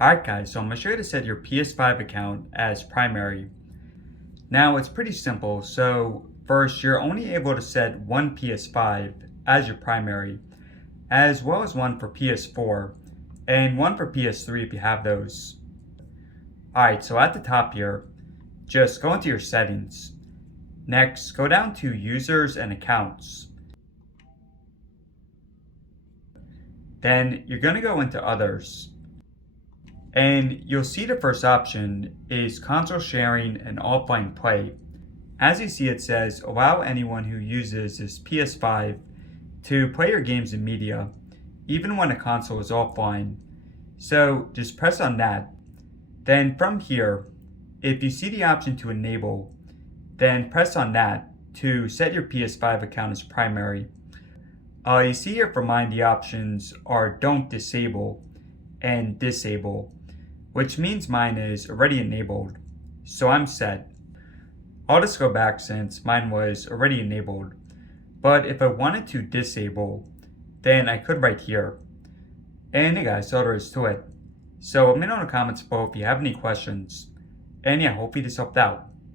Alright guys, so I'm going to show you how to set your PS5 account as primary. Now it's pretty simple. So first, you're only able to set one PS5 as your primary, as well as one for PS4 and one for PS3 if you have those. Alright, so at the top here, just go into your settings. Next, go down to users and accounts. Then you're going to go into others. And you'll see the first option is console sharing and offline play. As you see, it says allow anyone who uses this PS5 to play your games and media, even when a console is offline. So just press on that. Then from here, if you see the option to enable, then press on that to set your PS5 account as primary. You see here for mine, the options are don't disable and disable, which means mine is already enabled, so I'm set. I'll just go back since mine was already enabled, but if I wanted to disable, then I could right here. And hey guys, that's all there is to it. So let me know in the comments below if you have any questions, and yeah, hopefully this helped out.